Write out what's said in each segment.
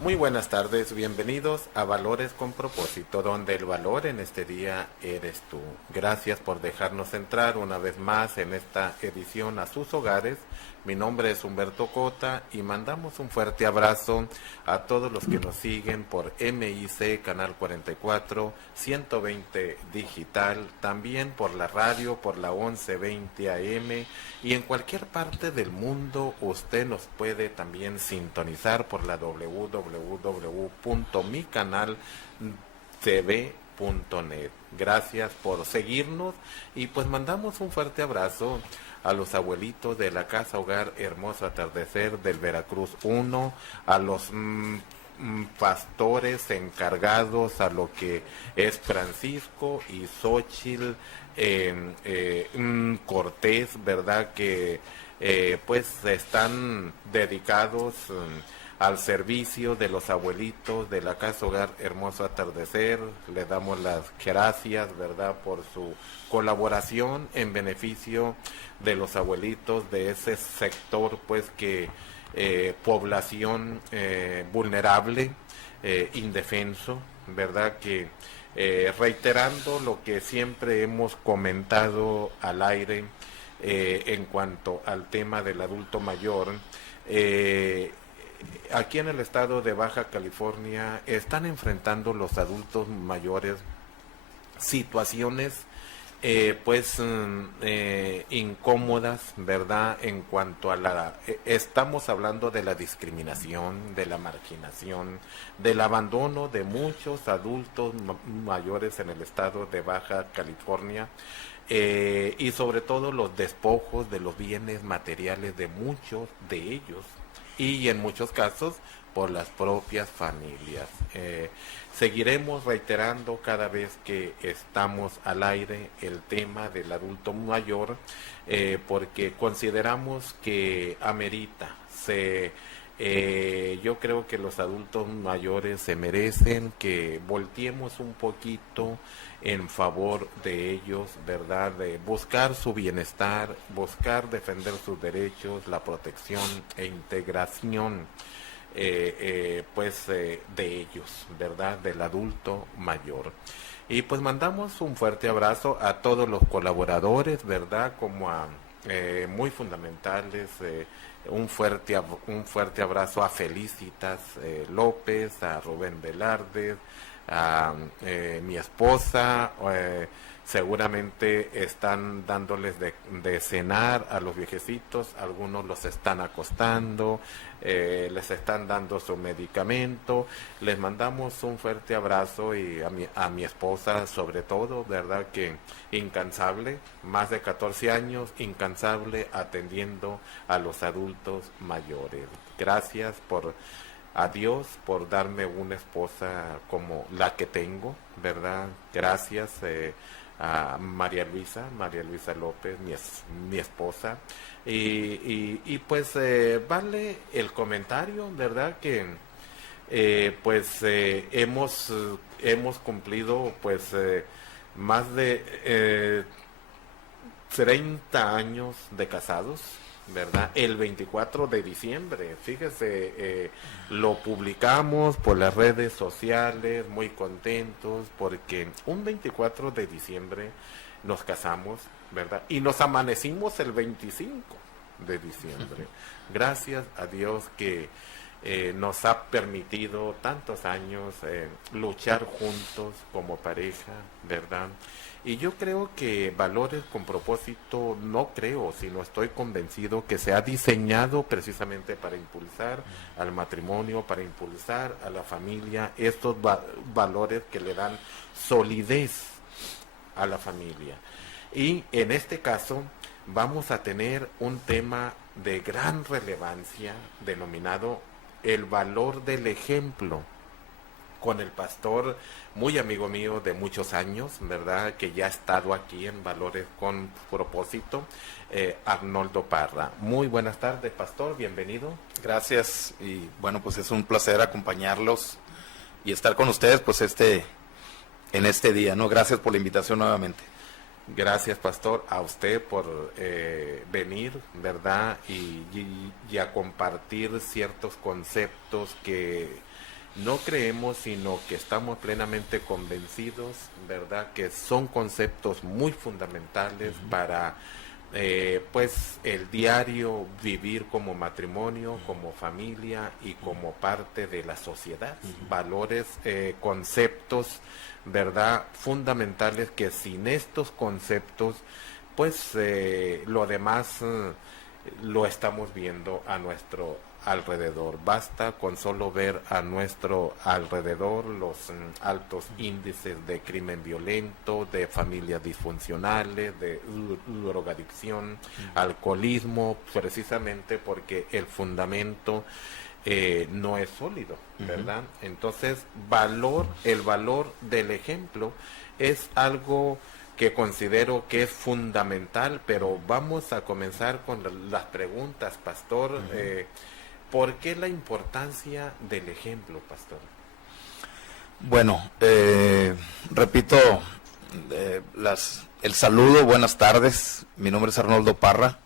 Muy buenas tardes, bienvenidos a Valores con Propósito, donde el valor en este día eres tú. Gracias por dejarnos entrar una vez más en esta edición a sus hogares. Mi nombre es Humberto Cota y mandamos un fuerte abrazo a todos los que nos siguen por MIC Canal 44, 120 Digital, también por la radio, por la 1120 AM y en cualquier parte del mundo usted nos puede también sintonizar por la www.micanaltv.net. Gracias por seguirnos y pues mandamos un fuerte abrazo a los abuelitos de la Casa Hogar Hermoso Atardecer del Veracruz 1, a los pastores encargados, a lo que es Francisco y Xóchitl Cortés, ¿verdad? Que pues están dedicados al servicio de los abuelitos de la Casa Hogar Hermoso Atardecer. Le damos las gracias, ¿verdad?, por su colaboración en beneficio de los abuelitos de ese sector, pues que población vulnerable, indefenso, ¿verdad? Que reiterando lo que siempre hemos comentado al aire en cuanto al tema del adulto mayor, aquí en el estado de Baja California están enfrentando los adultos mayores situaciones incómodas, ¿verdad? En cuanto a estamos hablando de la discriminación, de la marginación, del abandono de muchos adultos mayores en el estado de Baja California, y sobre todo los despojos de los bienes materiales de muchos de ellos, y en muchos casos por las propias familias. Seguiremos reiterando cada vez que estamos al aire el tema del adulto mayor, porque consideramos que amerita. Yo creo que los adultos mayores se merecen que volteemos un poquito en favor de ellos, ¿verdad? De buscar su bienestar, buscar defender sus derechos, la protección e integración de ellos, ¿verdad? Del adulto mayor. Y pues mandamos un fuerte abrazo a todos los colaboradores, ¿verdad? Como a muy fundamentales, un fuerte abrazo a Felicitas López, a Rubén Velarde, a mi esposa. Seguramente están dándoles de cenar a los viejecitos, algunos los están acostando, les están dando su medicamento. Les mandamos un fuerte abrazo y a mi esposa sobre todo, ¿verdad? Que incansable, más de 14 años, incansable atendiendo a los adultos mayores. Gracias a Dios por darme una esposa como la que tengo, ¿verdad? Gracias a María Luisa López, mi esposa, y pues vale el comentario, ¿verdad? Que hemos cumplido pues más de 30 años de casados, ¿verdad? El 24 de diciembre, fíjese, lo publicamos por las redes sociales, muy contentos, porque un 24 de diciembre nos casamos, ¿verdad? Y nos amanecimos el 25 de diciembre. Gracias a Dios que nos ha permitido tantos años luchar juntos como pareja, ¿verdad? Y yo creo que Valores con Propósito, no creo, sino estoy convencido que se ha diseñado precisamente para impulsar al matrimonio, para impulsar a la familia, estos valores que le dan solidez a la familia. Y en este caso vamos a tener un tema de gran relevancia denominado el valor del ejemplo, con el pastor muy amigo mío de muchos años, ¿verdad? Que ya ha estado aquí en Valores con Propósito, Arnoldo Parra. Muy buenas tardes, pastor, bienvenido. Gracias, y bueno, pues es un placer acompañarlos y estar con ustedes pues en este día, ¿no? Gracias por la invitación nuevamente. Gracias, pastor, a usted por venir, ¿verdad? Y a compartir ciertos conceptos que No creemos, sino que estamos plenamente convencidos, ¿verdad?, que son conceptos muy fundamentales para pues el diario vivir como matrimonio, como familia y como parte de la sociedad. Valores, conceptos, ¿verdad?, fundamentales, que sin estos conceptos pues lo demás lo estamos viendo a nuestro alrededor. Basta con solo ver a nuestro alrededor los altos índices de crimen violento, de familias disfuncionales, de drogadicción, alcoholismo, precisamente porque el fundamento no es sólido, ¿verdad? Entonces, el valor del ejemplo es algo que considero que es fundamental, pero vamos a comenzar con las preguntas, pastor. ¿Por qué la importancia del ejemplo, pastor? Bueno, repito el saludo, buenas tardes, mi nombre es Arnoldo Parra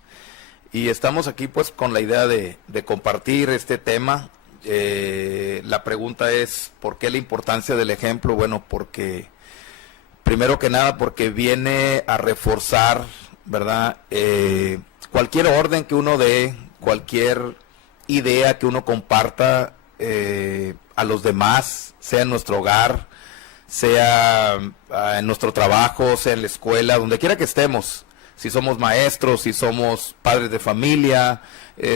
y estamos aquí pues con la idea de compartir este tema. La pregunta es, ¿por qué la importancia del ejemplo? Bueno, porque primero que nada porque viene a reforzar, ¿verdad? Cualquier orden que uno dé, cualquier idea que uno comparta a los demás, sea en nuestro hogar, sea en nuestro trabajo, sea en la escuela, donde quiera que estemos, si somos maestros, si somos padres de familia,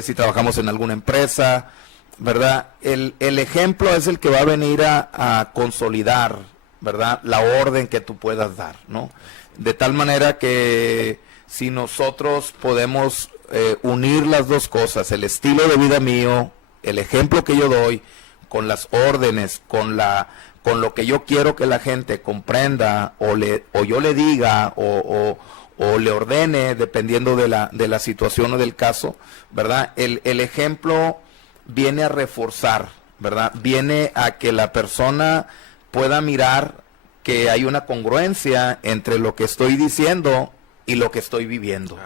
si trabajamos en alguna empresa, ¿verdad? El ejemplo es el que va a venir a consolidar, ¿verdad?, la orden que tú puedas dar, ¿no? De tal manera que si nosotros podemos unir las dos cosas, el estilo de vida mío, el ejemplo que yo doy, con las órdenes, con lo que yo quiero que la gente comprenda, o yo le diga, o le ordene, dependiendo de la situación o del caso, ¿verdad? El ejemplo viene a reforzar, ¿verdad? Viene a que la persona pueda mirar que hay una congruencia entre lo que estoy diciendo y lo que estoy viviendo.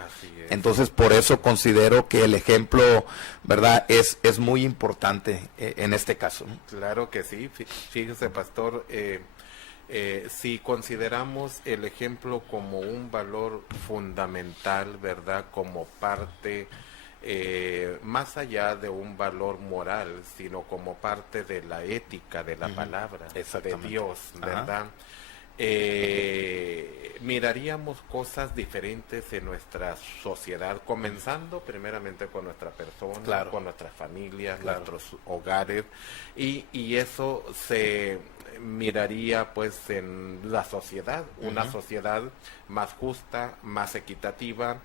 Entonces, por eso considero que el ejemplo, ¿verdad?, es muy importante en este caso, ¿no? Claro que sí. Fíjese, pastor, si consideramos el ejemplo como un valor fundamental, ¿verdad?, como parte, más allá de un valor moral, sino como parte de la ética de la palabra de Dios, ¿verdad? Miraríamos cosas diferentes en nuestra sociedad, comenzando primeramente con nuestra persona, con nuestras familias, nuestros hogares, y eso se miraría pues en la sociedad, una sociedad más justa, más equitativa,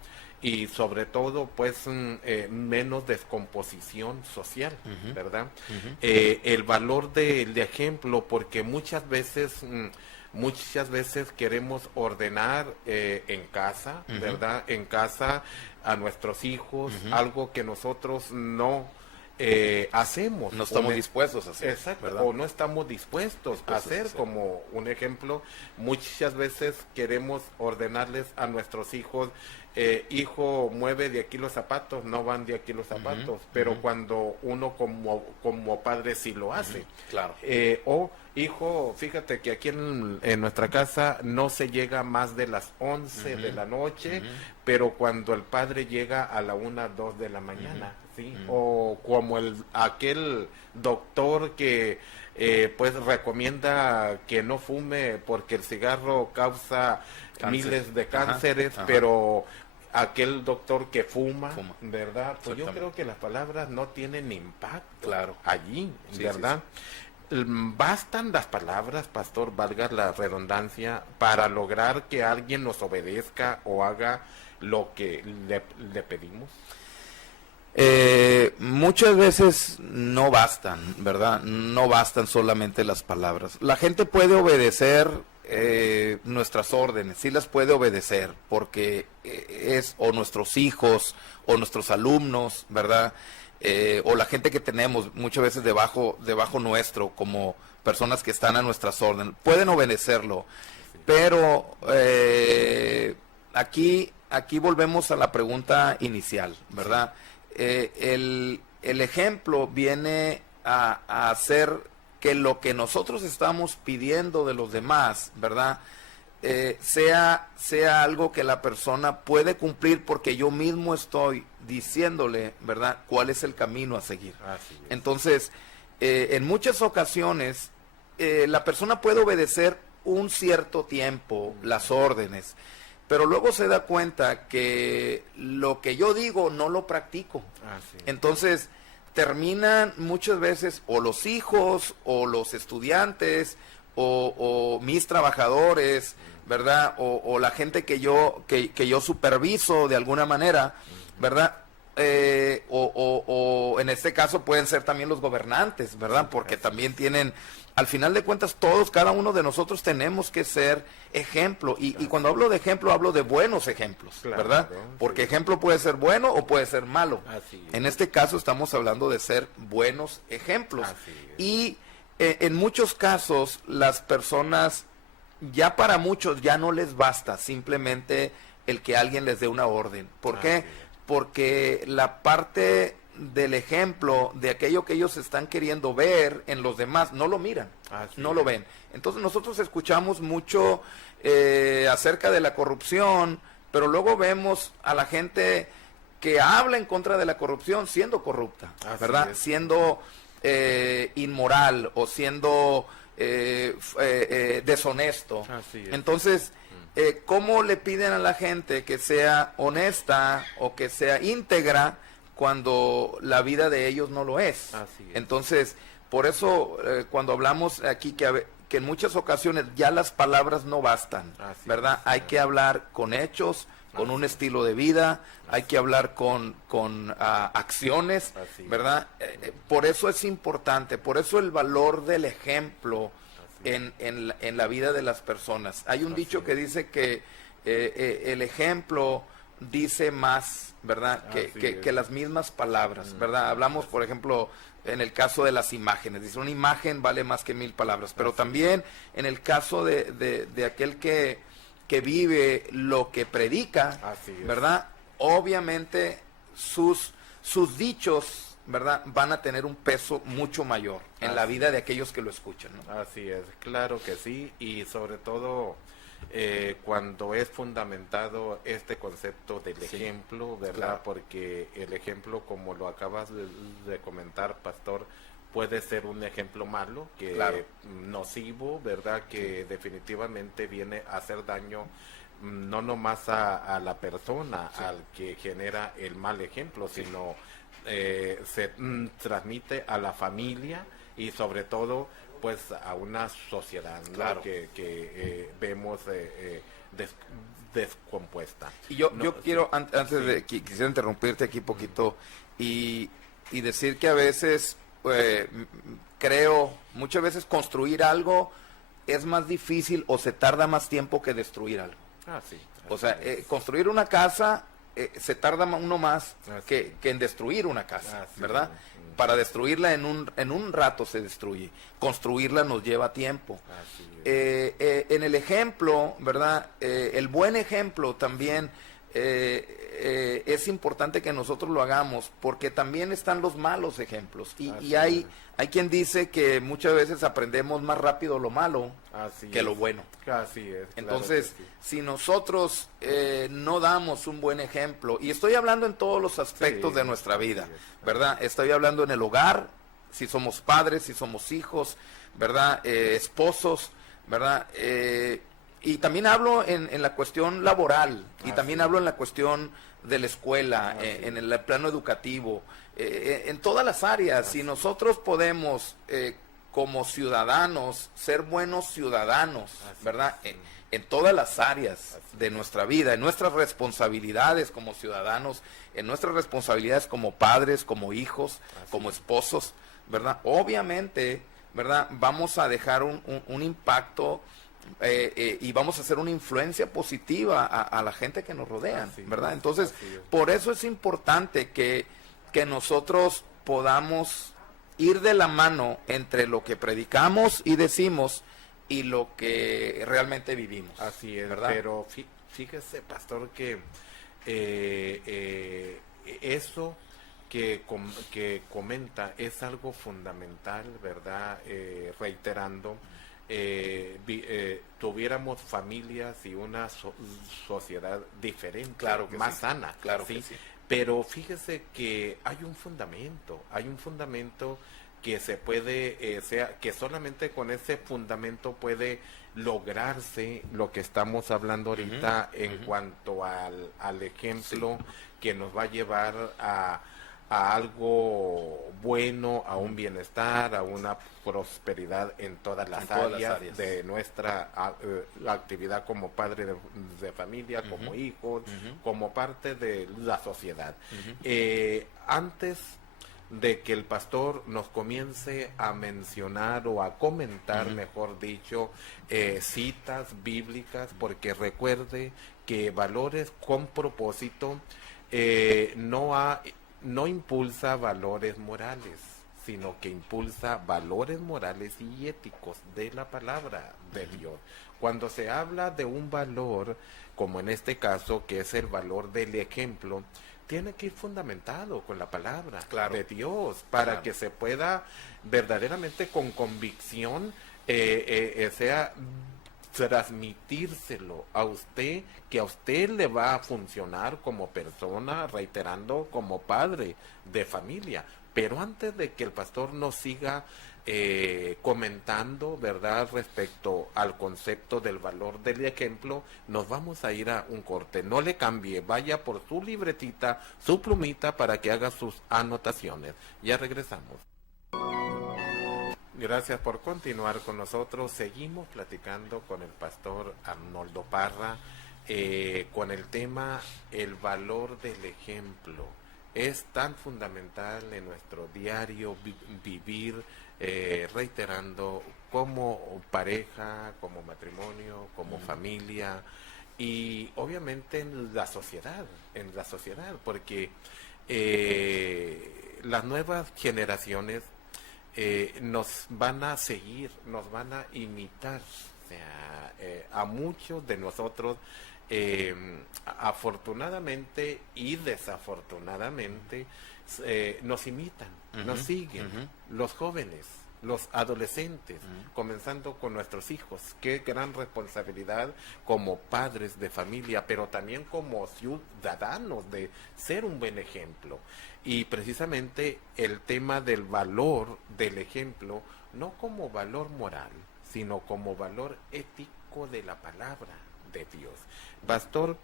y sobre todo pues menos descomposición social, ¿verdad? El valor del ejemplo, porque muchas veces queremos ordenar en casa, ¿verdad? En casa a nuestros hijos, algo que nosotros no hacemos. No estamos dispuestos a hacer. Exacto, ¿verdad? O no estamos dispuestos a hacer. Como un ejemplo, muchas veces queremos ordenarles a nuestros hijos, hijo, mueve de aquí los zapatos, no van de aquí los zapatos, pero cuando uno como padre sí lo hace. Claro. O hijo, fíjate que aquí en nuestra casa no se llega más de las 11 de la noche, pero cuando el padre llega a la 1, 2 de la mañana, ¿sí? O como aquel doctor que pues recomienda que no fume porque el cigarro causa miles de cánceres, pero aquel doctor que fuma, ¿verdad? Pues yo creo que las palabras no tienen impacto allí, ¿verdad? Bastan las palabras, pastor, valga la redundancia, para lograr que alguien nos obedezca o haga lo que le pedimos. Muchas veces no bastan, ¿verdad? No bastan solamente las palabras. La gente puede obedecer nuestras órdenes, sí las puede obedecer, porque o nuestros hijos, o nuestros alumnos, ¿verdad? O la gente que tenemos muchas veces debajo nuestro, como personas que están a nuestras órdenes, pueden obedecerlo, pero aquí volvemos a la pregunta inicial, ¿verdad? El ejemplo viene a hacer que lo que nosotros estamos pidiendo de los demás, ¿verdad? Sea algo que la persona puede cumplir, porque yo mismo estoy diciéndole, ¿verdad?, cuál es el camino a seguir. Entonces, en muchas ocasiones, la persona puede obedecer un cierto tiempo las órdenes, pero luego se da cuenta que lo que yo digo no lo practico. Entonces, terminan muchas veces o los hijos o los estudiantes o mis trabajadores, ¿verdad? O la gente que yo superviso de alguna manera, ¿verdad? O en este caso pueden ser también los gobernantes, ¿verdad? Porque también tienen, al final de cuentas, cada uno de nosotros tenemos que ser ejemplo. Y cuando hablo de ejemplo, hablo de buenos ejemplos, ¿verdad? Porque ejemplo puede ser bueno o puede ser malo. En este caso estamos hablando de ser buenos ejemplos. Y en muchos casos las personas, ya para muchos ya no les basta simplemente el que alguien les dé una orden. ¿Por qué? Porque la parte del ejemplo, de aquello que ellos están queriendo ver en los demás, no lo miran, no lo ven. Entonces nosotros escuchamos mucho acerca de la corrupción, pero luego vemos a la gente que habla en contra de la corrupción siendo corrupta, ¿verdad? Siendo inmoral o siendo deshonesto. Entonces, ¿cómo le piden a la gente que sea honesta o que sea íntegra cuando la vida de ellos no lo es? Entonces, por eso cuando hablamos aquí que en muchas ocasiones ya las palabras no bastan, ¿verdad? Hay que hablar con hechos, con un estilo de vida, hay que hablar con acciones, ¿verdad? Por eso es importante, por eso el valor del ejemplo en la vida de las personas. Hay un dicho que dice que el ejemplo dice más, ¿verdad? Que las mismas palabras, ¿verdad? Hablamos, por ejemplo, en el caso de las imágenes, dice una imagen vale más que 1000 palabras, pero también en el caso de aquel que vive lo que predica, ¿verdad? Obviamente sus dichos, ¿verdad?, van a tener un peso mucho mayor en la vida de aquellos que lo escuchan, ¿no? Así es, claro que sí, y sobre todo cuando es fundamentado este concepto del ejemplo, ¿verdad? Porque el ejemplo, como lo acabas de comentar, pastor, puede ser un ejemplo malo, nocivo, ¿verdad? Que definitivamente viene a hacer daño no nomás a la persona, al que genera el mal ejemplo, sino se transmite a la familia y sobre todo pues a una sociedad, ¿no? que vemos descompuesta. Y yo quiero, antes de quisiera interrumpirte aquí poquito y decir que a veces creo, muchas veces construir algo es más difícil o se tarda más tiempo que destruir algo. O sea, construir una casa se tarda uno más que en destruir una casa, ¿verdad? Para destruirla en un rato se destruye. Construirla nos lleva tiempo. En el ejemplo, ¿verdad? El buen ejemplo también es importante que nosotros lo hagamos, porque también están los malos ejemplos. Y hay quien dice que muchas veces aprendemos más rápido lo malo que lo bueno. Entonces, si nosotros no damos un buen ejemplo, y estoy hablando en todos los aspectos de nuestra vida, ¿verdad? Estoy hablando en el hogar, si somos padres, si somos hijos, ¿verdad? Esposos, ¿verdad? Y también hablo en la cuestión laboral, y también hablo en la cuestión de la escuela, en el plano educativo, en todas las áreas. Si nosotros podemos, como ciudadanos, ser buenos ciudadanos, ¿verdad? En todas las áreas de nuestra vida, en nuestras responsabilidades como ciudadanos, en nuestras responsabilidades como padres, como hijos, como esposos, ¿verdad? Obviamente, ¿verdad? Vamos a dejar un impacto y vamos a hacer una influencia positiva a la gente que nos rodea, ¿verdad? Entonces, por eso es importante que nosotros podamos ir de la mano entre lo que predicamos y decimos y lo que realmente vivimos. Así es, ¿verdad? Pero fíjese, pastor, que eso que comenta es algo fundamental, ¿verdad? reiterando, tuviéramos familias y una sociedad diferente, claro que más sí, sana. claro ¿sí? que sí. Pero fíjese que hay un fundamento que se puede, que solamente con ese fundamento puede lograrse lo que estamos hablando ahorita en cuanto al ejemplo que nos va a llevar a algo bueno, a un bienestar, a una prosperidad en todas las áreas de nuestra actividad como padre de familia, como hijos, como parte de la sociedad. Antes de que el pastor nos comience a mencionar o a comentar, mejor dicho, citas bíblicas, porque recuerde que valores con propósito no impulsa valores morales, sino que impulsa valores morales y éticos de la palabra de Dios. Cuando se habla de un valor, como en este caso, que es el valor del ejemplo, tiene que ir fundamentado con la palabra de Dios, para que se pueda verdaderamente con convicción sea transmitírselo a usted, que a usted le va a funcionar como persona, reiterando, como padre de familia. Pero antes de que el pastor nos siga comentando, ¿verdad?, respecto al concepto del valor del ejemplo, nos vamos a ir a un corte. No le cambie, vaya por su libretita, su plumita, para que haga sus anotaciones. Ya regresamos. Gracias por continuar con nosotros. Seguimos platicando con el pastor Arnoldo Parra con el tema el valor del ejemplo. Es tan fundamental en nuestro diario vivir, reiterando, como pareja, como matrimonio, como familia, y obviamente en la sociedad, porque las nuevas generaciones nos van a seguir, nos van a imitar. O sea, a muchos de nosotros, afortunadamente y desafortunadamente, nos imitan, nos siguen, los jóvenes, los adolescentes, comenzando con nuestros hijos. Qué gran responsabilidad como padres de familia, pero también como ciudadanos, de ser un buen ejemplo. Y precisamente el tema del valor del ejemplo, no como valor moral, sino como valor ético de la palabra de Dios. Pastor,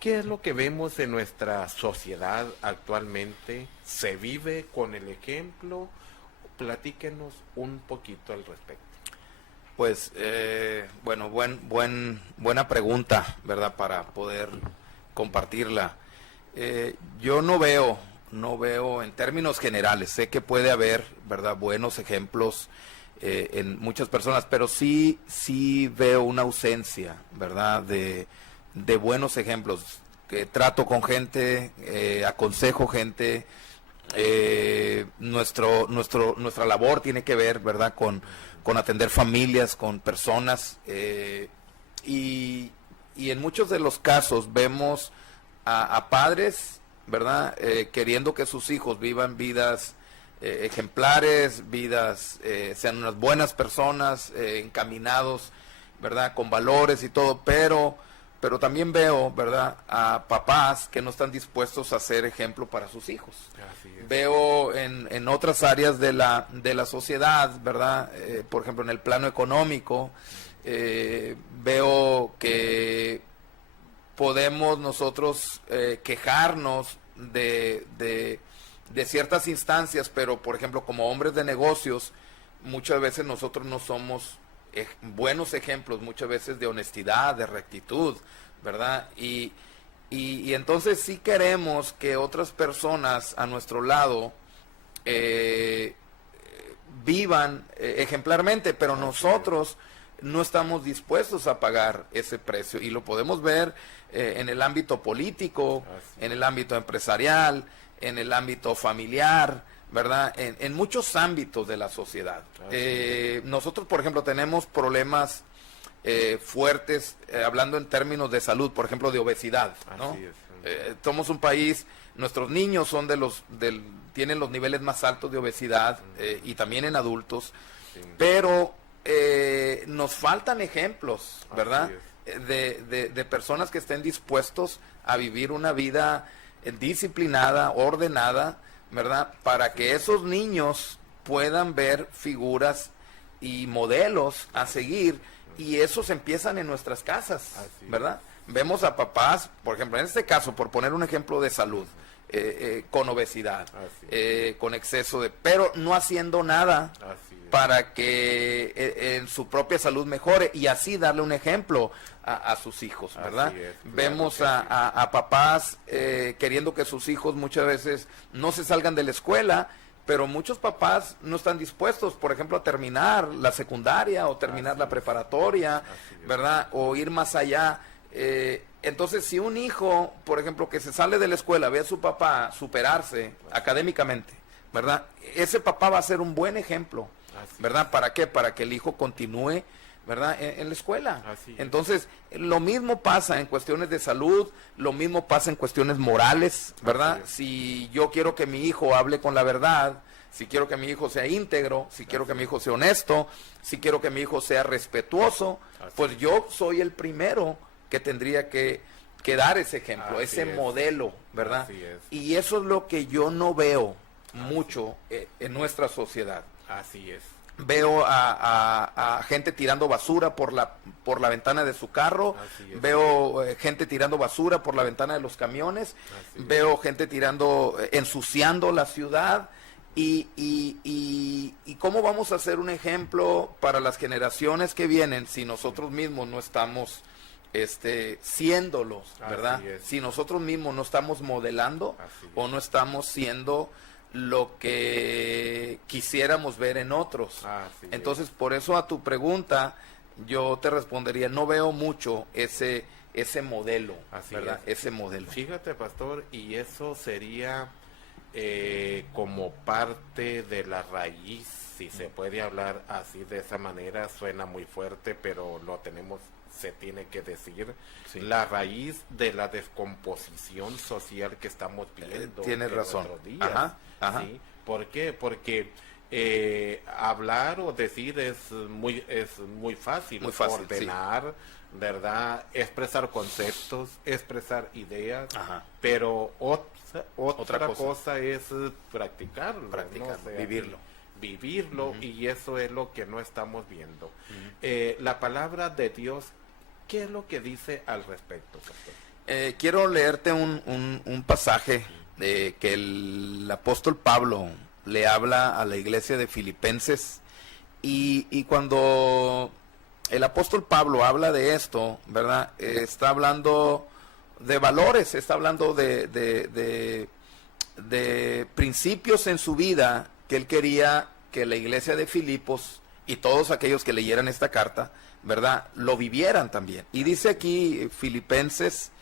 ¿qué es lo que vemos en nuestra sociedad actualmente? ¿Se vive con el ejemplo? Platíquenos un poquito al respecto. Pues, bueno, buena pregunta, ¿verdad?, para poder compartirla. Yo no veo en términos generales, sé que puede haber, ¿verdad?, buenos ejemplos en muchas personas, pero sí veo una ausencia, ¿verdad?, de buenos ejemplos. Que trato con gente, aconsejo gente, nuestra labor tiene que ver, ¿verdad?, con atender familias, con personas, y en muchos de los casos vemos a padres, ¿verdad?, queriendo que sus hijos vivan vidas ejemplares, vidas, sean unas buenas personas, encaminados, ¿verdad?, con valores y todo, pero también veo, ¿verdad?, a papás que no están dispuestos a ser ejemplo para sus hijos. Veo en otras áreas de la sociedad, ¿verdad?, por ejemplo, en el plano económico, veo que podemos nosotros quejarnos de ciertas instancias, pero por ejemplo como hombres de negocios muchas veces nosotros no somos buenos ejemplos, muchas veces de honestidad, de rectitud, ¿verdad? Y entonces sí queremos que otras personas a nuestro lado vivan ejemplarmente, pero nosotros no estamos dispuestos a pagar ese precio, y lo podemos ver en el ámbito político, en el ámbito empresarial, en el ámbito familiar, ¿verdad?, en muchos ámbitos de la sociedad. Nosotros, por ejemplo, tenemos problemas fuertes, hablando en términos de salud, por ejemplo, de obesidad, ¿no? Somos un país, nuestros niños son tienen los niveles más altos de obesidad, y también en adultos. pero nos faltan ejemplos, ¿verdad? De personas que estén dispuestos a vivir una vida disciplinada, ordenada, ¿verdad? Para que esos niños puedan ver figuras y modelos a seguir, y esos empiezan en nuestras casas, ¿verdad? Vemos a papás, por ejemplo, en este caso, por poner un ejemplo de salud, con obesidad, con exceso pero no haciendo nada para que en su propia salud mejore, y así darle un ejemplo a sus hijos, ¿verdad? Vemos a papás queriendo que sus hijos muchas veces no se salgan de la escuela, pero muchos papás no están dispuestos, por ejemplo, a terminar la secundaria o terminar la preparatoria, ¿verdad? O ir más allá. Entonces, si un hijo, por ejemplo, que se sale de la escuela, ve a su papá superarse académicamente, ¿verdad? Ese papá va a ser un buen ejemplo, ¿verdad? ¿Para qué? Para que el hijo continúe, ¿verdad? En la escuela. Entonces, lo mismo pasa en cuestiones de salud, lo mismo pasa en cuestiones morales, ¿verdad? Si yo quiero que mi hijo hable con la verdad, si quiero que mi hijo sea íntegro, si quiero que mi hijo sea honesto, si quiero que mi hijo sea respetuoso, pues yo soy el primero que tendría que dar ese ejemplo, ese modelo, ¿verdad? Y eso es lo que yo no veo mucho en nuestra sociedad. Así es. Veo a gente tirando basura por la ventana de su carro, veo gente tirando basura por la ventana de los camiones, veo gente ensuciando la ciudad, y cómo vamos a hacer un ejemplo para las generaciones que vienen si nosotros mismos no estamos siéndolos, ¿verdad? Si nosotros mismos no estamos modelando o no estamos siendo lo que quisiéramos ver en otros. Entonces, por eso a tu pregunta yo te respondería, no veo mucho ese modelo, ¿verdad? Ese modelo. Fíjate, pastor, y eso sería como parte de la raíz, si se puede hablar así de esa manera, suena muy fuerte, pero se tiene que decir, la raíz de la descomposición social que estamos viendo. Tienes razón. Días, ¿sí? ¿Por qué? Porque hablar o decir es muy fácil, ordenar, ¿verdad? Expresar conceptos, expresar ideas, pero otra cosa es practicarlo, ¿no? O sea, vivirlo, y eso es lo que no estamos viendo. La palabra de Dios, ¿qué es lo que dice al respecto, pastor? Quiero leerte un pasaje que el apóstol Pablo le habla a la iglesia de Filipenses, y cuando el apóstol Pablo habla de esto, ¿verdad? Está hablando de valores, está hablando de principios en su vida que él quería que la iglesia de Filipos y todos aquellos que leyeran esta carta, ¿verdad?, lo vivieran también. Y dice aquí Filipenses,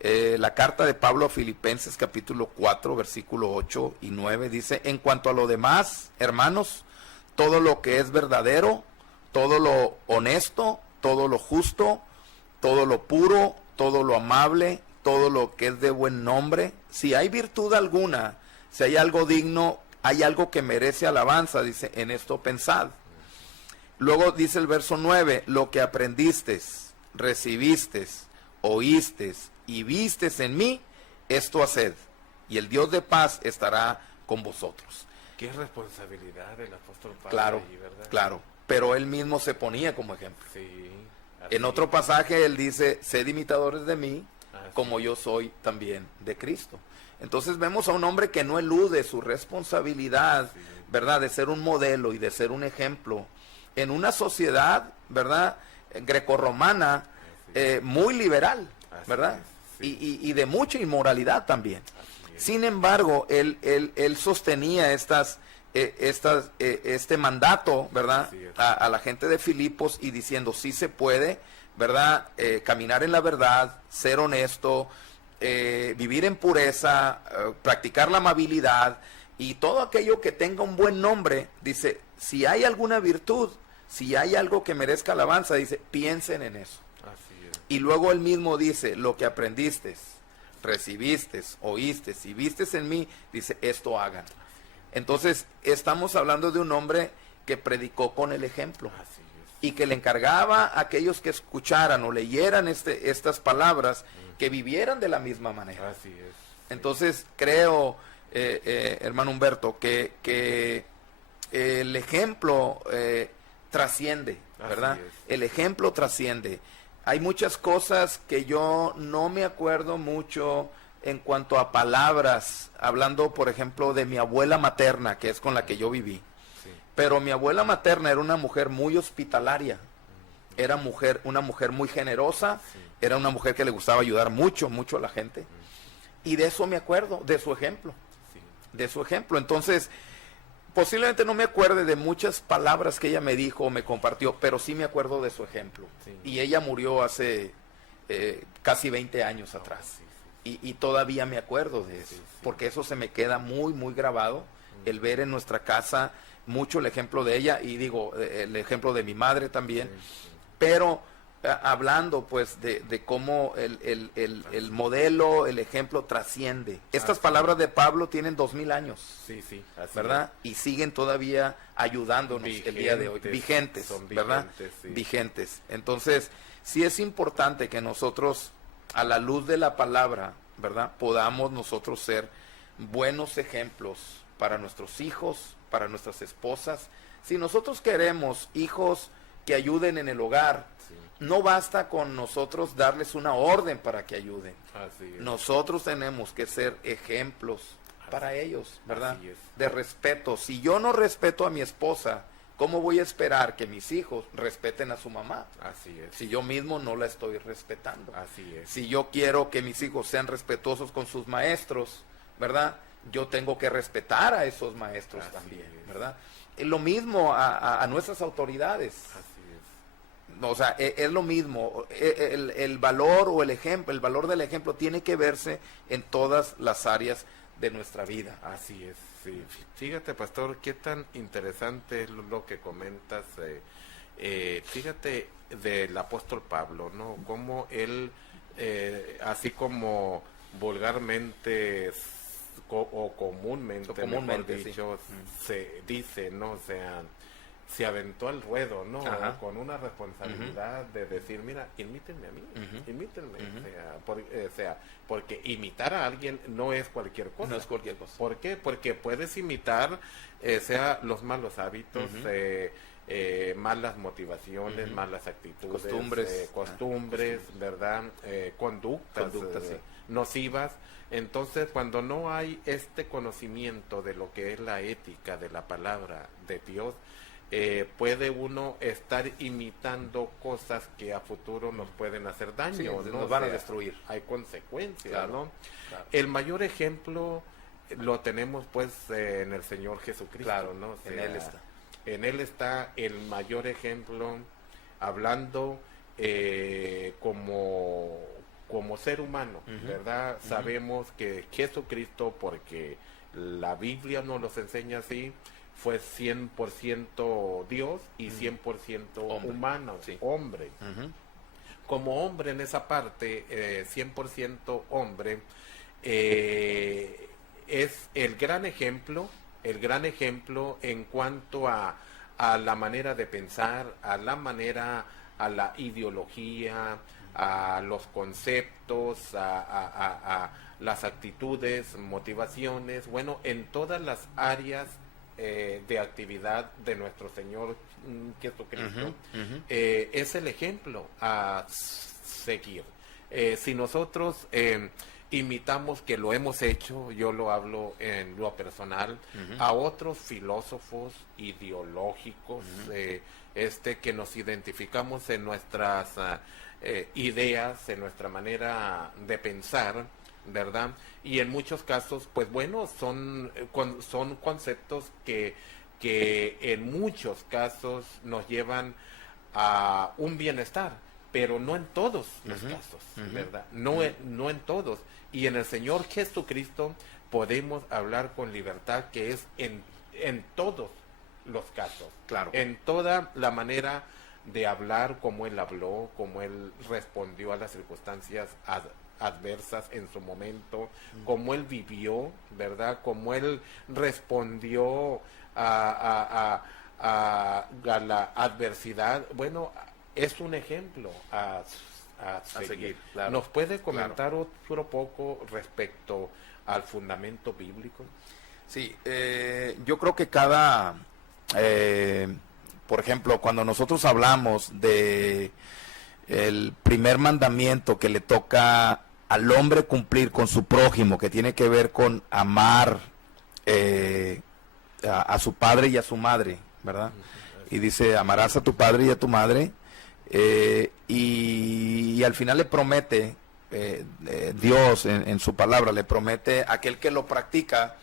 la carta de Pablo a Filipenses, capítulo 4, versículo 8 y 9, dice: en cuanto a lo demás, hermanos, todo lo que es verdadero, todo lo honesto, todo lo justo, todo lo puro, todo lo amable, todo lo que es de buen nombre, si hay virtud alguna, si hay algo digno, hay algo que merece alabanza, dice, en esto pensad. Luego dice el verso 9, lo que aprendisteis, recibisteis, oísteis y visteis en mí, esto haced, y el Dios de paz estará con vosotros. Qué responsabilidad del apóstol Pablo. Claro, ahí, ¿verdad? Claro, pero él mismo se ponía como ejemplo. Sí, en otro pasaje él dice, sed imitadores de mí, como yo soy también de Cristo. Entonces vemos a un hombre que no elude su responsabilidad, ¿verdad?, de ser un modelo y de ser un ejemplo en una sociedad, ¿verdad?, grecorromana, muy liberal, ¿verdad?, y de mucha inmoralidad también. Sin embargo, él sostenía este mandato, ¿verdad?, a la gente de Filipos, y diciendo, sí se puede, ¿verdad?, caminar en la verdad, ser honesto, vivir en pureza, practicar la amabilidad y todo aquello que tenga un buen nombre. Dice, si hay alguna virtud, si hay algo que merezca alabanza, dice, piensen en eso. Y luego él mismo dice, lo que aprendiste, recibiste, oíste y viste en mí, dice, esto hagan. Entonces estamos hablando de un hombre que predicó con el ejemplo. Así es. Y que le encargaba a aquellos que escucharan o leyeran estas palabras, que vivieran de la misma manera. Así es. Entonces creo, hermano Humberto, que el ejemplo trasciende, ¿verdad? El ejemplo trasciende. Hay muchas cosas que yo no me acuerdo mucho en cuanto a palabras, hablando por ejemplo de mi abuela materna, que es con la que yo viví. Pero mi abuela materna era una mujer muy hospitalaria, era una mujer muy generosa, era una mujer que le gustaba ayudar mucho a la gente. Y de eso me acuerdo, de su ejemplo, de su ejemplo. Entonces, posiblemente no me acuerde de muchas palabras que ella me dijo o me compartió, pero sí me acuerdo de su ejemplo. Y ella murió hace casi 20 años atrás. Y todavía me acuerdo de eso, porque eso se me queda muy, muy grabado, el ver en nuestra casa mucho el ejemplo de ella, y digo, el ejemplo de mi madre también, pero hablando pues de cómo el modelo, el ejemplo trasciende. Estas palabras de Pablo tienen 2000 años, ¿verdad? Y siguen todavía ayudándonos el día de hoy, vigentes, ¿verdad? Vigentes. Entonces, sí es importante que nosotros, a la luz de la palabra, ¿verdad?, podamos nosotros ser buenos ejemplos para nuestros hijos, para nuestras esposas. Si nosotros queremos hijos que ayuden en el hogar, no basta con nosotros darles una orden para que ayuden. Nosotros tenemos que ser ejemplos para ellos, ¿verdad? De respeto. Si yo no respeto a mi esposa, ¿cómo voy a esperar que mis hijos respeten a su mamá? Si yo mismo no la estoy respetando. Si yo quiero que mis hijos sean respetuosos con sus maestros, ¿verdad?, yo tengo que respetar a esos maestros también, ¿verdad? Lo mismo a nuestras autoridades. O sea, es lo mismo. El valor o el ejemplo, el valor del ejemplo tiene que verse en todas las áreas de nuestra vida. Así es, sí. Fíjate, pastor, qué tan interesante es lo que comentas. Fíjate del apóstol Pablo, ¿no? Cómo él, así como vulgarmente o comúnmente, mejor dicho, se dice, ¿no? O sea, se aventó al ruedo, ¿no? Con una responsabilidad de decir, mira, imítenme a mí, imítenme. O sea, porque imitar a alguien no es cualquier cosa. No es cualquier cosa. ¿Por qué? Porque puedes imitar, sea los malos hábitos, malas motivaciones, malas actitudes, costumbres, ¿verdad? Conductas nocivas. Entonces, cuando no hay este conocimiento de lo que es la ética de la palabra de Dios, puede uno estar imitando cosas que a futuro nos pueden hacer daño, ¿no? Nos van a destruir. Hay consecuencias, ¿no? El mayor ejemplo lo tenemos pues en el Señor Jesucristo, ¿no? O sea, en Él está el mayor ejemplo, hablando como ser humano, ¿verdad? Sabemos que Jesucristo, porque la Biblia nos los enseña así, fue 100% Dios y 100% humano, hombre. Como hombre en esa parte, 100% hombre, es el gran ejemplo en cuanto a la manera de pensar, a la ideología, a los conceptos, a las actitudes, motivaciones, bueno, en todas las áreas de actividad de nuestro Señor Jesucristo, es el ejemplo a seguir. Si nosotros imitamos, que lo hemos hecho, yo lo hablo en lo personal, a otros filósofos ideológicos, que nos identificamos en nuestras ideas, en nuestra manera de pensar, ¿verdad? Y en muchos casos, pues bueno, son conceptos que en muchos casos nos llevan a un bienestar, pero no en todos los casos, ¿verdad? No en todos. Y en el Señor Jesucristo podemos hablar con libertad, que es en todos los casos, en toda la manera de hablar, como Él habló, como Él respondió a las circunstancias adversas en su momento, como Él vivió, ¿verdad? Como Él respondió a a la adversidad, bueno, es un ejemplo a seguir. Claro. ¿Nos puede comentar otro poco respecto al fundamento bíblico? Sí, yo creo que por ejemplo, cuando nosotros hablamos de el primer mandamiento que le toca al hombre cumplir con su prójimo, que tiene que ver con amar a su padre y a su madre, ¿verdad? Y dice, amarás a tu padre y a tu madre, y al final le promete, Dios en su palabra, le promete a aquel que lo practica,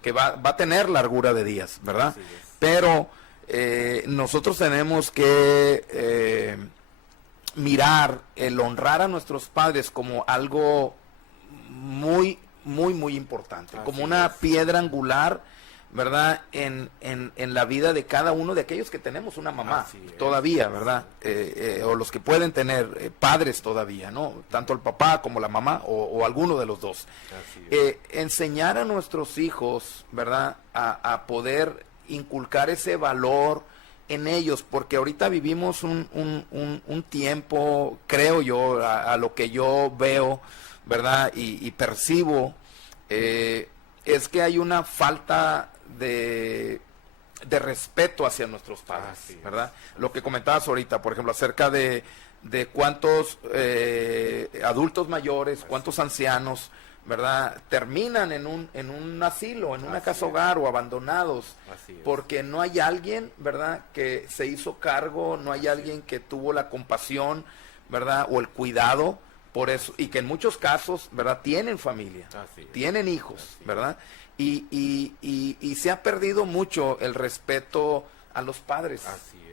que va a tener largura de días, ¿verdad? Pero nosotros tenemos que mirar el honrar a nuestros padres como algo muy, muy, muy importante, como una piedra angular, ¿verdad? En la vida de cada uno de aquellos que tenemos una mamá todavía, ¿verdad? O los que pueden tener padres todavía, ¿no? Tanto el papá como la mamá o alguno de los dos. Enseñar a nuestros hijos, ¿verdad? A poder inculcar ese valor en ellos, porque ahorita vivimos un tiempo, creo yo, a lo que yo veo, ¿verdad? Y percibo, es que hay una falta de respeto hacia nuestros padres, ¿verdad? Lo que comentabas ahorita, por ejemplo, acerca de cuántos adultos mayores, cuántos ancianos, ¿verdad? Terminan en un asilo, en una casa hogar o abandonados, porque no hay alguien, ¿verdad?, que se hizo cargo, no hay alguien que tuvo la compasión, ¿verdad?, o el cuidado por eso, y que en muchos casos, ¿verdad?, tienen familia, tienen hijos, ¿verdad? Y se ha perdido mucho el respeto a los padres,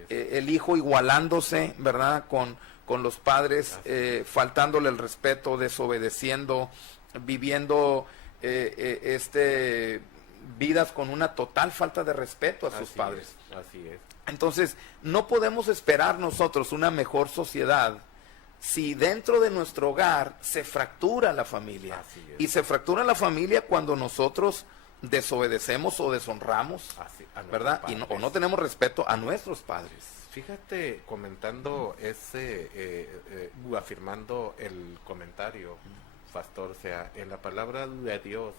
el hijo igualándose, ¿verdad?, con los padres, faltándole el respeto, desobedeciendo, viviendo vidas con una total falta de respeto a sus padres. Así es. Entonces, no podemos esperar nosotros una mejor sociedad si dentro de nuestro hogar se fractura la familia. Y se fractura la familia cuando nosotros desobedecemos o deshonramos, ¿verdad? O no tenemos respeto a nuestros padres. Fíjate, comentando afirmando el comentario, pastor, o sea, en la palabra de Dios,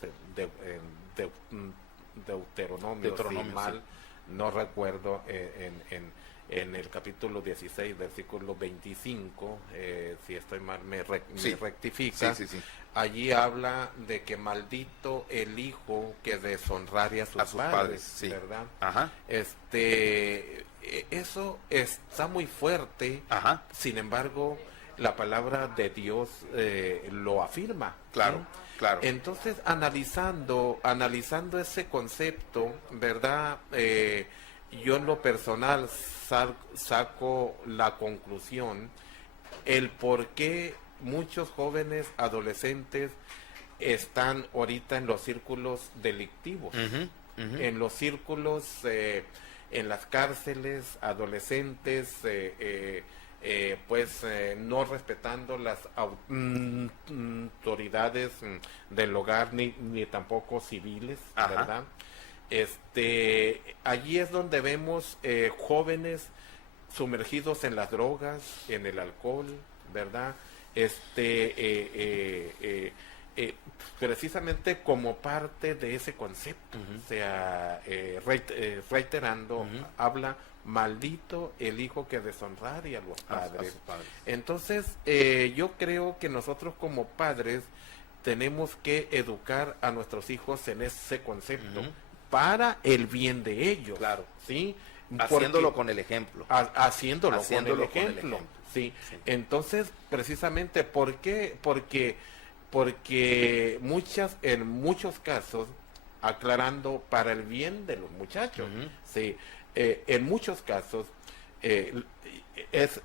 Deuteronomio, si mal no recuerdo, en el capítulo 16, versículo 25, si estoy mal, me rectifica. Allí habla de que maldito el hijo que deshonrare a sus padres, ¿verdad? Ajá. Eso está muy fuerte. Ajá. Sin embargo, la palabra de Dios lo afirma. Claro, claro. Entonces, analizando ese concepto, ¿verdad? Yo en lo personal saco la conclusión, el por qué muchos jóvenes adolescentes están ahorita en los círculos delictivos, en los círculos, en las cárceles, adolescentes, no respetando las autoridades del hogar ni tampoco civiles, ¿verdad? Allí es donde vemos jóvenes sumergidos en las drogas, en el alcohol, ¿verdad? Precisamente como parte de ese concepto, o sea, reiterando, habla maldito el hijo que deshonrare a los padres. Entonces, yo creo que nosotros como padres tenemos que educar a nuestros hijos en ese concepto para el bien de ellos. Claro. ¿Sí? Haciéndolo con el ejemplo. Haciéndolo con el ejemplo. Sí. Entonces, precisamente, ¿por qué? Porque en muchos casos, aclarando para el bien de los muchachos, sí, en muchos casos, he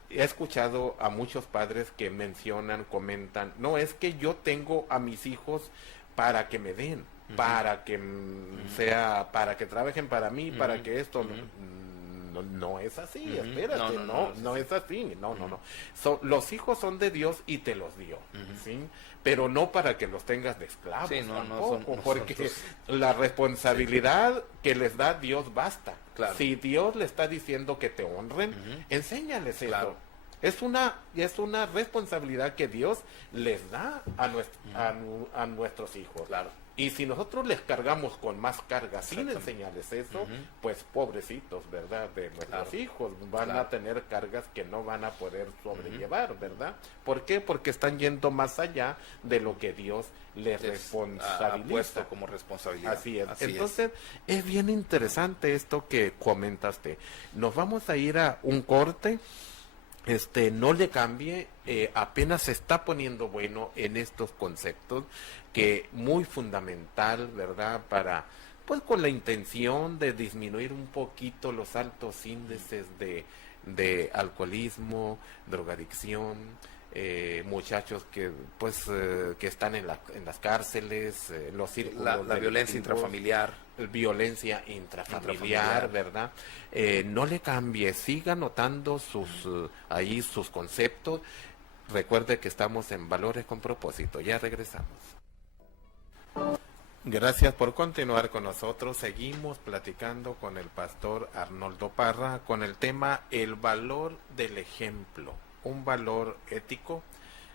escuchado a muchos padres que mencionan, comentan, no, es que yo tengo a mis hijos para que me den, para que para que trabajen para mí, para que esto... no es así, Ujú. espérate, no es así, no. Los hijos son de Dios y te los dio, ¿sí? Pero no para que los tengas de esclavos, Sí, tampoco, porque la responsabilidad que les da Dios basta. Claro. Si Dios le está diciendo que te honren, enséñales eso. Claro. Es una responsabilidad que Dios les da a nuestros hijos. Claro. Y si nosotros les cargamos con más carga sin enseñarles eso, pues pobrecitos, ¿verdad? De nuestros hijos van a tener cargas que no van a poder sobrellevar, ¿verdad? ¿Por qué? Porque están yendo más allá de lo que Dios les responsabiliza. Puesto como responsabilidad. Así es. Entonces, es bien interesante esto que comentaste. Nos vamos a ir a un corte. No le cambie, apenas se está poniendo bueno en estos conceptos, que muy fundamental, ¿verdad? Para, pues con la intención de disminuir un poquito los altos índices de alcoholismo, drogadicción, muchachos que pues que están en las cárceles, los círculos la violencia intrafamiliar, violencia intrafamiliar, ¿verdad? No le cambie, siga notando sus conceptos. Recuerde que estamos en Valores con Propósito. Ya regresamos. Gracias por continuar con nosotros. Seguimos platicando con el pastor Arnoldo Parra con el tema el valor del ejemplo, un valor ético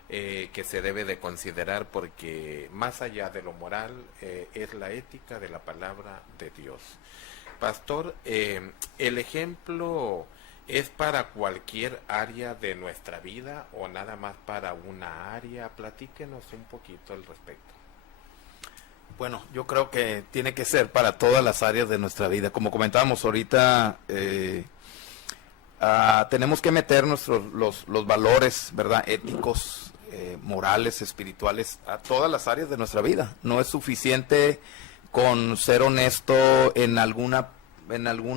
que se debe de considerar porque más allá de lo moral es la ética de la palabra de Dios. Pastor, ¿el ejemplo es para cualquier área de nuestra vida o nada más para una área? Platíquenos un poquito al respecto. Bueno, yo creo que tiene que ser para todas las áreas de nuestra vida. Como comentábamos ahorita, tenemos que meter los valores, ¿verdad? Éticos, morales, espirituales, a todas las áreas de nuestra vida. No es suficiente con ser honesto en algún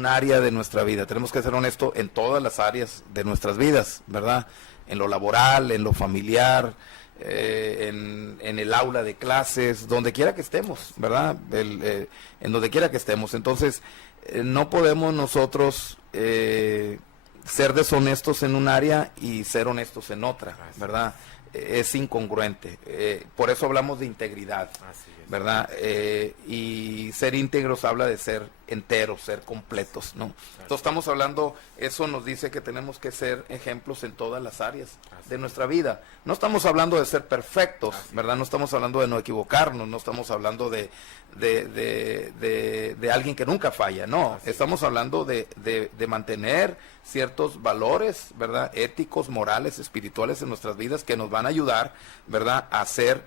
área de nuestra vida. Tenemos que ser honesto en todas las áreas de nuestras vidas, ¿verdad? En lo laboral, en lo familiar, en el aula de clases, donde quiera que estemos, ¿verdad? En donde quiera que estemos. Entonces, no podemos nosotros ser deshonestos en un área y ser honestos en otra, ¿verdad? Es incongruente. Por eso hablamos de integridad, ¿verdad? Y ser íntegros habla de ser enteros, ser completos, ¿no? Entonces estamos hablando, eso nos dice que tenemos que ser ejemplos en todas las áreas de nuestra vida. No estamos hablando de ser perfectos, ¿verdad? No estamos hablando de no equivocarnos, no estamos hablando de alguien que nunca falla, no. Estamos hablando de mantener ciertos valores, ¿verdad? Éticos, morales, espirituales en nuestras vidas que nos van a ayudar, ¿verdad? A hacer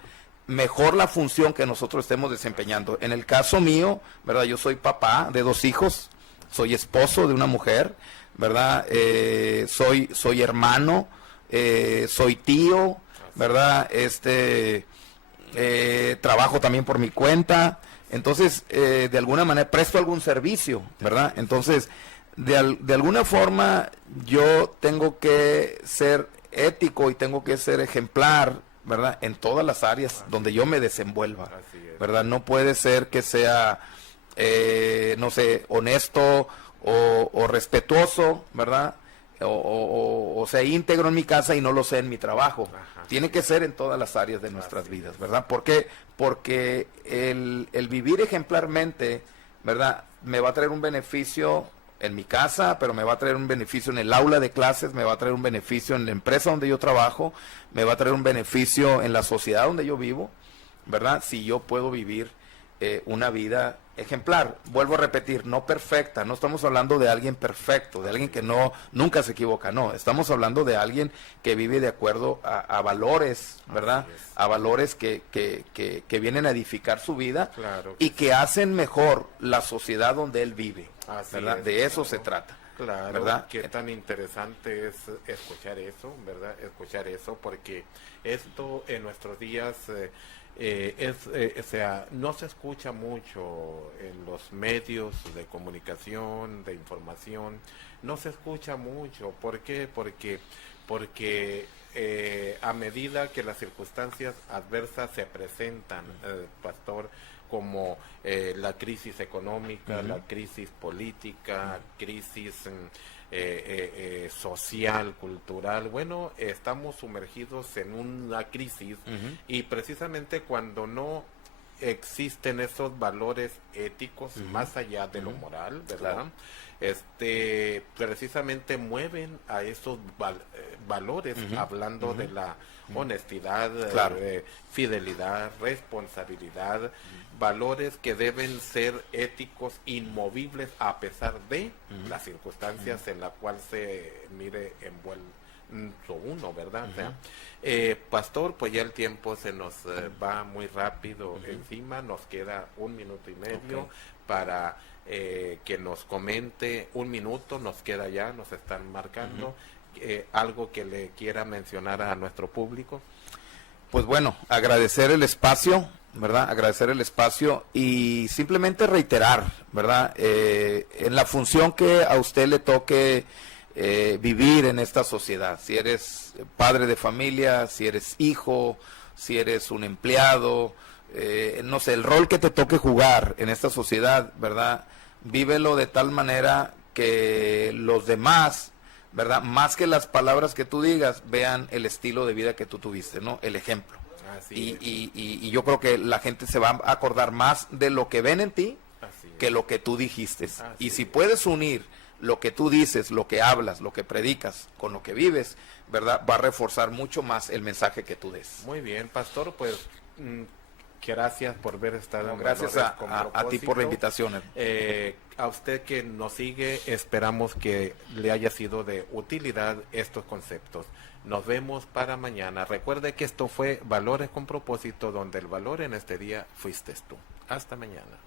mejor la función que nosotros estemos desempeñando. En el caso mío, ¿verdad? Yo soy papá de 2 hijos, soy esposo de una mujer, ¿verdad? Soy hermano, soy tío, ¿verdad? Trabajo también por mi cuenta. Entonces, de alguna manera, presto algún servicio, ¿verdad? Entonces, de alguna forma, yo tengo que ser ético y tengo que ser ejemplar, ¿verdad? En todas las áreas donde yo me desenvuelva, ¿verdad? No puede ser que sea, no sé, honesto o respetuoso, ¿verdad? O sea, íntegro en mi casa y no lo sé en mi trabajo. Tiene que ser en todas las áreas de nuestras vidas, ¿verdad? ¿Por qué? Porque el vivir ejemplarmente, ¿verdad? Me va a traer un beneficio en mi casa, pero me va a traer un beneficio en el aula de clases, me va a traer un beneficio en la empresa donde yo trabajo, me va a traer un beneficio en la sociedad donde yo vivo, ¿verdad? Si yo puedo vivir una vida ejemplar. Vuelvo a repetir, no perfecta, no estamos hablando de alguien perfecto, de alguien que nunca se equivoca, no, estamos hablando de alguien que vive de acuerdo a valores, ¿verdad? A valores que vienen a edificar su vida y que hacen mejor la sociedad donde él vive, ¿verdad? De eso se trata. Claro, ¿verdad? Qué tan interesante es escuchar eso, ¿verdad? Escuchar eso, porque esto en nuestros días o sea, no se escucha mucho en los medios de comunicación, de información, no se escucha mucho. ¿Por qué? Porque a medida que las circunstancias adversas se presentan, pastor, como la crisis económica, la crisis política, crisis social, cultural. Bueno, estamos sumergidos en una crisis y precisamente cuando no existen esos valores éticos más allá de lo moral, ¿verdad? Claro. Precisamente mueven a esos valores, hablando de la honestidad, claro, fidelidad, responsabilidad, valores que deben ser éticos, inmovibles a pesar de las circunstancias en la cual se mire envuelto uno, ¿verdad? O sea, pastor, pues ya el tiempo se nos va muy rápido encima, nos queda 1 minuto y medio para que nos comente. 1 minuto nos queda ya, nos están marcando. Algo que le quiera mencionar a nuestro público. Pues bueno, agradecer el espacio, ¿verdad? Agradecer el espacio y simplemente reiterar, ¿verdad? En la función que a usted le toque vivir en esta sociedad, si eres padre de familia, si eres hijo, si eres un empleado, no sé, el rol que te toque jugar en esta sociedad, ¿verdad? Vívelo de tal manera que los demás, ¿verdad? Más que las palabras que tú digas, vean el estilo de vida que tú tuviste, ¿no? El ejemplo. Y yo creo que la gente se va a acordar más de lo que ven en ti que lo que tú dijiste. Y si puedes unir lo que tú dices, lo que hablas, lo que predicas con lo que vives, ¿verdad? Va a reforzar mucho más el mensaje que tú des. Muy bien, pastor, pues gracias por haber estado. No, gracias a ti por la invitación. A usted que nos sigue, esperamos que le haya sido de utilidad estos conceptos. Nos vemos para mañana. Recuerde que esto fue Valores con Propósito, donde el valor en este día fuiste tú. Hasta mañana.